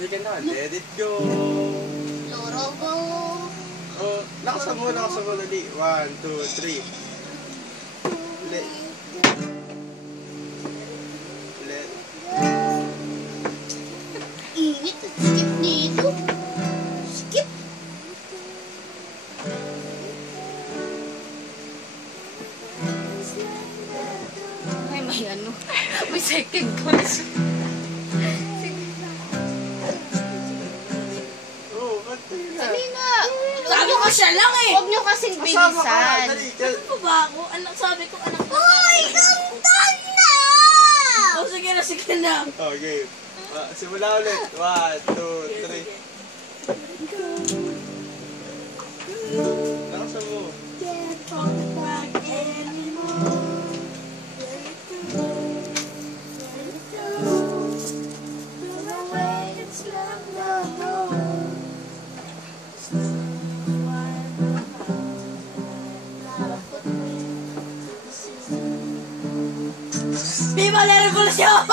We can na, let it go. Loro go. Oh, nakasan mo, dali. 1, 2, 3. Let. Init at skip dito. Skip. May ano. May second voice. Dali na. Sabi ko siya lang eh. Huwag nyo kasing bilisan. Sabi ko ba ako? Anak, sabi ko anak. Uy! Ganda na! Oh, sige na. Okay. Simula ulit. 1, 2, 3. Nakasan mo. Can't hold back anymore. Let it go. Let it go. Feel the way it's love no more. ¡Viva la revolución!